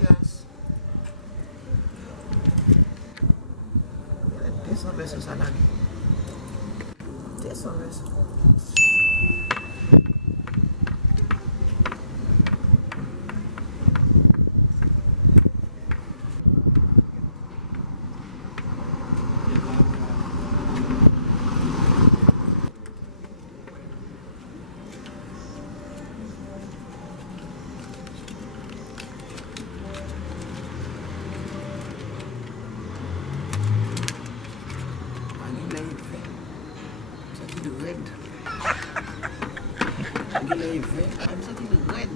Gracias. 200 pesos al año. 200 pesos. I'm something red.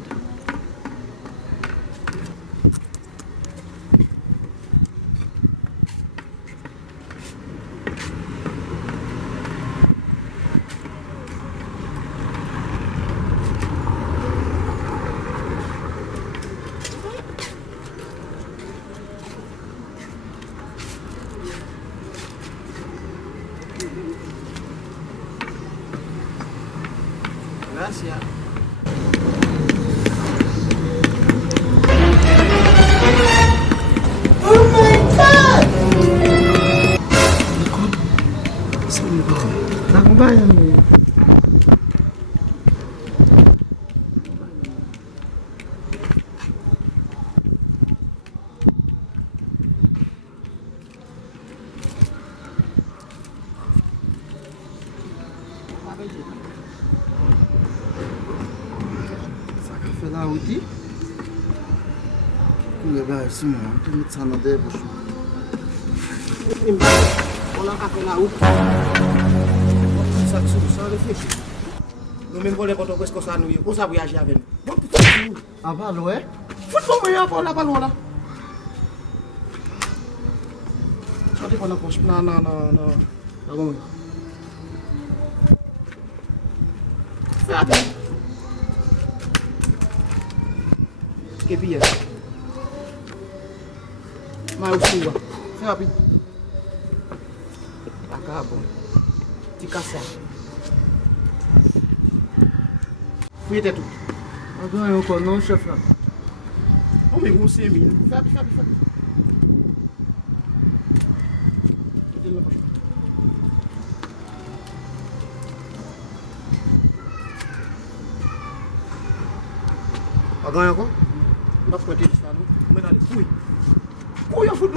Gracias. Bayan mo. Sa kafe la uti. Kuya ba simo, tumit sana de bosu. Imba, wala kafe la uti. Sans réfléchir. Nous même pour les potes qu'est-ce qu'on ça nous on ça voyager avec nous. Bon putain. Ah bah ouais. Faut pas pour la balle là. Sortez pour la poche. Non. Là bon. Fais attention. Que bien. Mais aussi là. Fais rapide. Acabou. Caçar. Fui até tudo. Agora eu não, chefe. Ô, meu, você, menino. Sabe. Agora eu vou. Não pode ter isso, não. Fui. Fui, eu fui.